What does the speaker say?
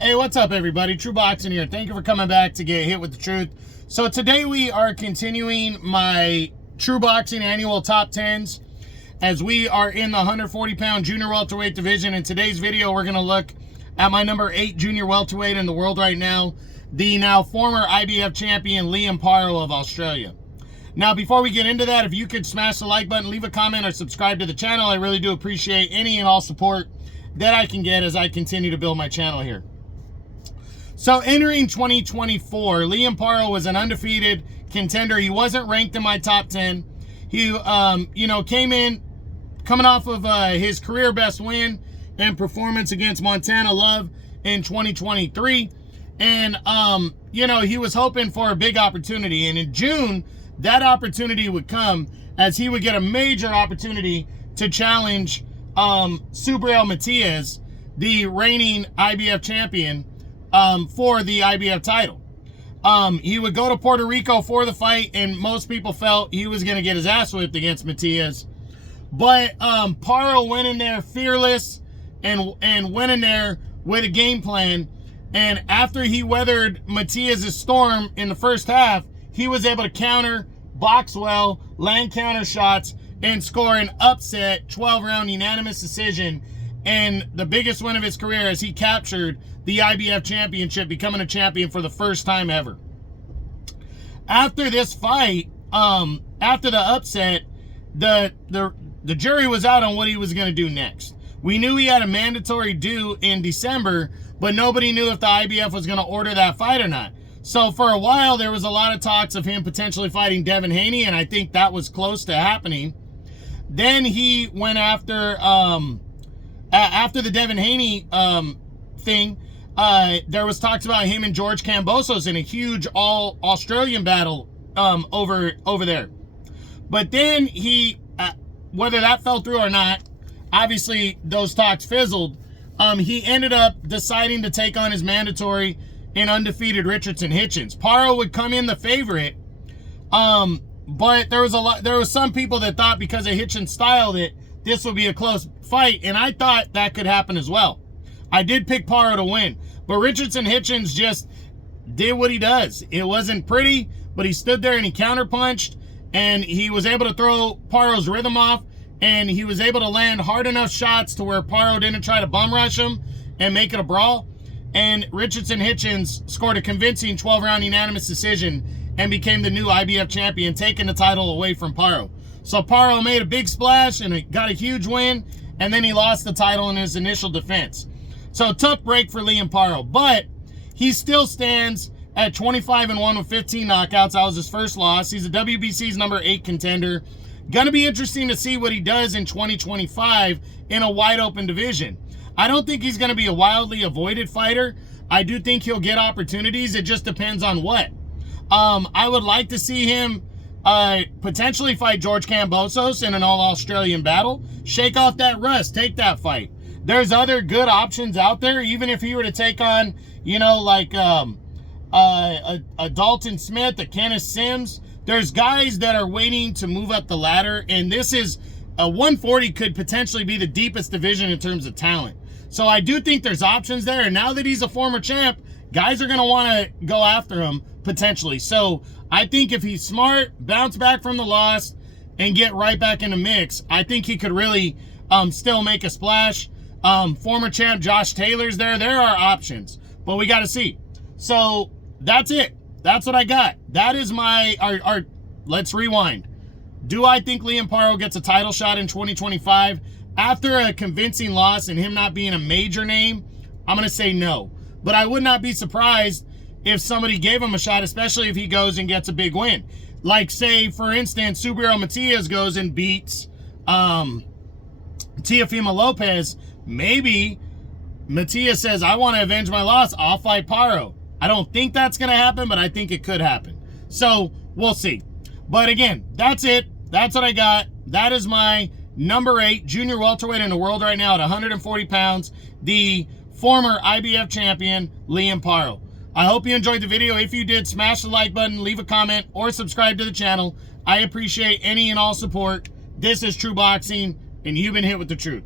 Hey, what's up, everybody? True Boxing here. Thank you for coming back to get hit with the truth. So today we are continuing my True Boxing annual top 10s as we are in the 140-pound junior welterweight division. In today's video, we're going to look at my number 8 junior welterweight in the world right now, the now former IBF champion Liam Paro of Australia. Now, before we get into that, if you could smash the like button, leave a comment, or subscribe to the channel, I really do appreciate any and all support that I can get as I continue to build my channel here. So entering 2024, Liam Paro was an undefeated contender. He wasn't ranked in my top 10. He, came in coming off of his career best win and performance against Montana Love in 2023. And, he was hoping for a big opportunity. And in June, that opportunity would come as he would get a major opportunity to challenge Subriel Matias, the reigning IBF champion, for the IBF title. He would go to Puerto Rico for the fight, and most people felt he was going to get his ass whipped against Matias. But Paro went in there fearless and went in there with a game plan. And after he weathered Matias' storm in the first half, he was able to counter, box well, land counter shots, and score an upset 12-round unanimous decision, and the biggest win of his career as he captured the IBF championship, becoming a champion for the first time ever. After this fight, after the upset, the jury was out on what he was going to do next. We knew he had a mandatory due in December, but nobody knew if the IBF was going to order that fight or not. So for a while, there was a lot of talks of him potentially fighting Devin Haney, and I think that was close to happening. Then he went after the Devin Haney thing. There was talks about him and George Kambosos in a huge all-Australian battle over there. But then he, whether that fell through or not, obviously those talks fizzled. He ended up deciding to take on his mandatory and undefeated Richardson Hitchens. Paro would come in the favorite, but there was some people that thought because of Hitchens' style that this would be a close fight, and I thought that could happen as well. I did pick Paro to win, but Richardson Hitchens just did what he does. It wasn't pretty, but he stood there and he counterpunched, and he was able to throw Paro's rhythm off, and he was able to land hard enough shots to where Paro didn't try to bum rush him and make it a brawl. And Richardson Hitchens scored a convincing 12-round unanimous decision and became the new IBF champion, taking the title away from Paro. So Paro made a big splash and got a huge win, and then he lost the title in his initial defense. So tough break for Liam Paro, but he still stands at 25-1 with 15 knockouts. That was his first loss. He's a WBC's number 8 contender. Gonna be interesting to see what he does in 2025 in a wide open division. I don't think he's gonna be a wildly avoided fighter. I do think he'll get opportunities. It just depends on what. I would like to see him potentially fight George Kambosos in an all-Australian battle. Shake off that rust, take that fight. There's other good options out there, even if he were to take on, a Dalton Smith, a Kenneth Sims. There's guys that are waiting to move up the ladder, and this is a 140 could potentially be the deepest division in terms of talent. So I do think there's options there, and now that he's a former champ, guys are going to want to go after him potentially. So I think if he's smart, bounce back from the loss, and get right back in the mix, I think he could really still make a splash. Former champ Josh Taylor's there. There are options, but we got to see. So that's it. That's what I got. That is our let's rewind. Do I think Liam Paro gets a title shot in 2025? After a convincing loss and him not being a major name, I'm going to say no. But I would not be surprised if somebody gave him a shot, especially if he goes and gets a big win. Like, say, for instance, Subriel Matias goes and beats Teofimo Lopez. Maybe Matias says, I want to avenge my loss. I'll fight Paro. I don't think that's going to happen, but I think it could happen. So we'll see. But again, that's it. That's what I got. That is my number 8 junior welterweight in the world right now at 140 pounds, the former IBF champion, Liam Paro. I hope you enjoyed the video. If you did, smash the like button, leave a comment, or subscribe to the channel. I appreciate any and all support. This is True Boxing, and you've been hit with the truth.